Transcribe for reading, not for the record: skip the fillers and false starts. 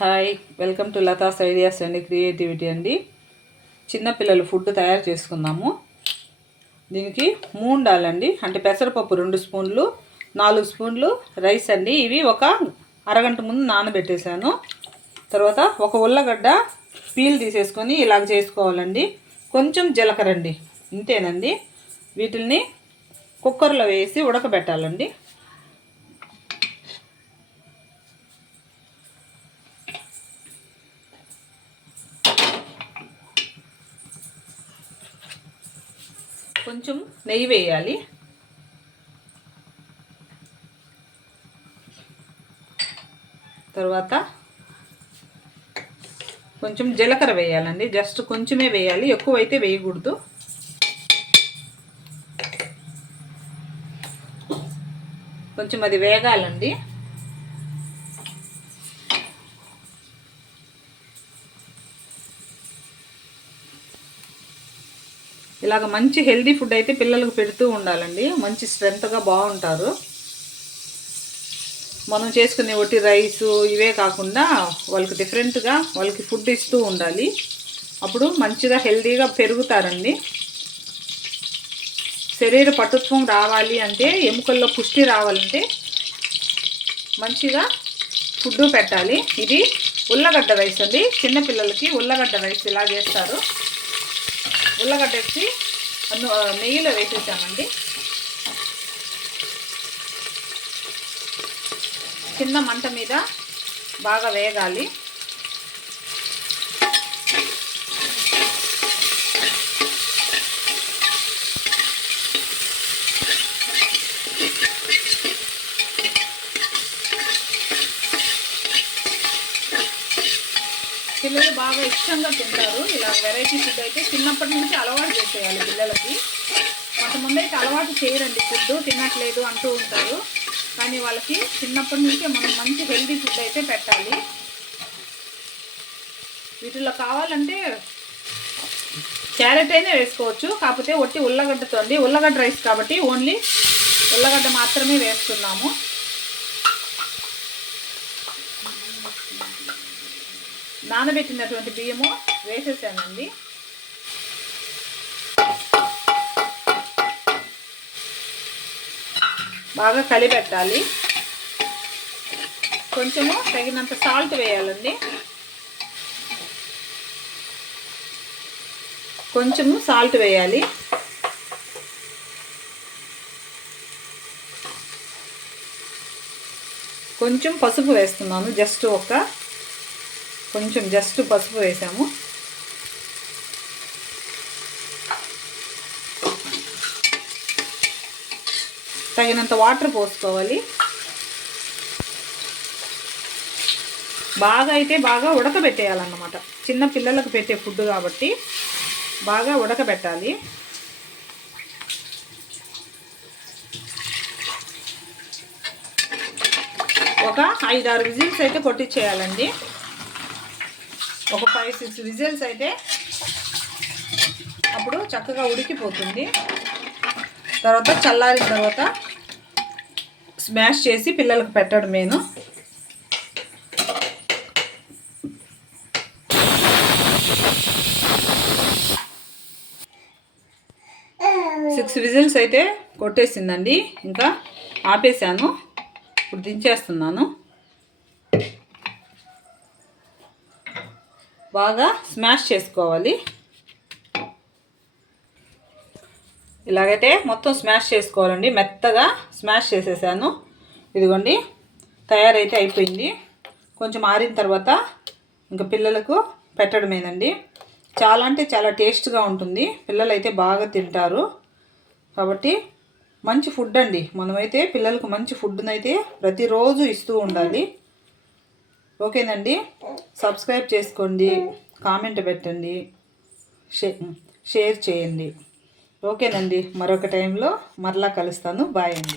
Hi, welcome to Latha's ideas అండి, creativity అండి. చిన్నపిల్లలు ఫుడ్ తయారు చేసుకుందాము. దీనికి మూంగ్ దాల్ అండి, అంటే పెసరపప్పు 2 స్పూన్లు, 4 స్పూన్లు రైస్ అండి. ఇవి ఒక అరగంట ముందు నానబెట్టేశాను. తర్వాత ఒక ఉల్లగడ్డ పీల్ తీసేసుకొని ఇలాగ చేసుకోవాలండి. కొంచెం జీలకర్ర అండి, ఇంతేనండి. వీటిల్ని కుక్కర్లో వేసి ఉడకబెట్టాలండి. కొంచెం నెయ్యి వేయాలి. తర్వాత కొంచెం జీలకర్ర వేయాలండి, జస్ట్ కొంచెమే వేయాలి, ఎక్కువైతే వేయకూడదు. కొంచెం అది వేగాలండి. ఇలాగ మంచి హెల్దీ ఫుడ్ అయితే పిల్లలకు పెడుతూ ఉండాలండి. మంచి స్ట్రెంత్గా బాగుంటారు. మనం చేసుకునే ఒట్టి రైసు ఇవే కాకుండా వాళ్ళకి డిఫరెంట్గా వాళ్ళకి ఫుడ్ ఇస్తూ ఉండాలి. అప్పుడు మంచిగా హెల్దీగా పెరుగుతారండి. శరీర పటుత్వం రావాలి అంటే, ఎముకల్లో పుష్టి రావాలంటే మంచిగా ఫుడ్ పెట్టాలి. ఇది ఉల్లగడ్డ రైస్ అండి. చిన్నపిల్లలకి ఉల్లగడ్డ రైస్ ఇలా చేస్తారు. ఉల్లగడ్డ వేసి నెయ్యిలో వేసేసామండి. చిన్న మంట మీద బాగా వేగాలి. పిల్లలు బాగా ఇష్టంగా తింటారు. ఇలా వెరైటీ ఫుడ్ అయితే చిన్నప్పటి నుంచి అలవాటు చేసేయాలి పిల్లలకి. కొంతమంది అయితే అలవాటు చేయరండి, ఫుడ్ తినట్లేదు అంటూ ఉంటారు. కానీ వాళ్ళకి చిన్నప్పటి నుంచే మనం మంచి హెల్దీ ఫుడ్ అయితే పెట్టాలి. వీటిలో కావాలంటే క్యారెట్ అయినా వేసుకోవచ్చు, కాకపోతే ఒట్టి ఉల్లగడ్డతో అండి. ఉల్లగడ్డ రైస్ కాబట్టి ఓన్లీ ఉల్లగడ్డ మాత్రమే వేస్తున్నాము. నానబెట్టినటువంటి బియ్యము వేసేసానండి. బాగా కలిపెట్టాలి. కొంచెము తగినంత సాల్ట్ వేయాలండి. కొంచెము సాల్ట్ వేయాలి. కొంచెం పసుపు వేస్తున్నాను, జస్ట్ పసుపు వేసాము. తగినంత వాటర్ పోసుకోవాలి. బాగా ఉడకబెట్టేయాలన్నమాట. చిన్న పిల్లలకు పెట్టే ఫుడ్ కాబట్టి బాగా ఉడకబెట్టాలి. ఒక 5-6 విజిల్స్ అయితే కొట్టించేయాలండి. ఒక 5-6 విజిల్స్ అయితే అప్పుడు చక్కగా ఉడికిపోతుంది. తర్వాత చల్లారిన తర్వాత స్మాష్ చేసి పిల్లలకు పెట్టడమేను. 6 విజిల్స్ అయితే కొట్టేసిందండి. ఇంకా ఆపేసాను. ఇప్పుడు దించేస్తున్నాను. బాగా స్మాష్ చేసుకోవాలి. ఇలాగైతే మొత్తం స్మాష్ చేసుకోవాలండి. మెత్తగా స్మాష్ చేసేసాను. ఇదిగోండి, తయారైతే అయిపోయింది. కొంచెం ఆరిన తర్వాత ఇంకా పిల్లలకు పెట్టడమేనండి. చాలా అంటే చాలా టేస్ట్గా ఉంటుంది. పిల్లలు అయితే బాగా తింటారు. కాబట్టి మంచి ఫుడ్ అండి. మనమైతే పిల్లలకు మంచి ఫుడ్నైతే ప్రతిరోజు ఇస్తూ ఉండాలి. ఓకేనండి, సబ్స్క్రైబ్ చేసుకోండి, కామెంట్ పెట్టండి, షేర్ చేయండి. ఓకేనండి, మరొక టైంలో మరలా కలుస్తాను. బాయ్ అండి.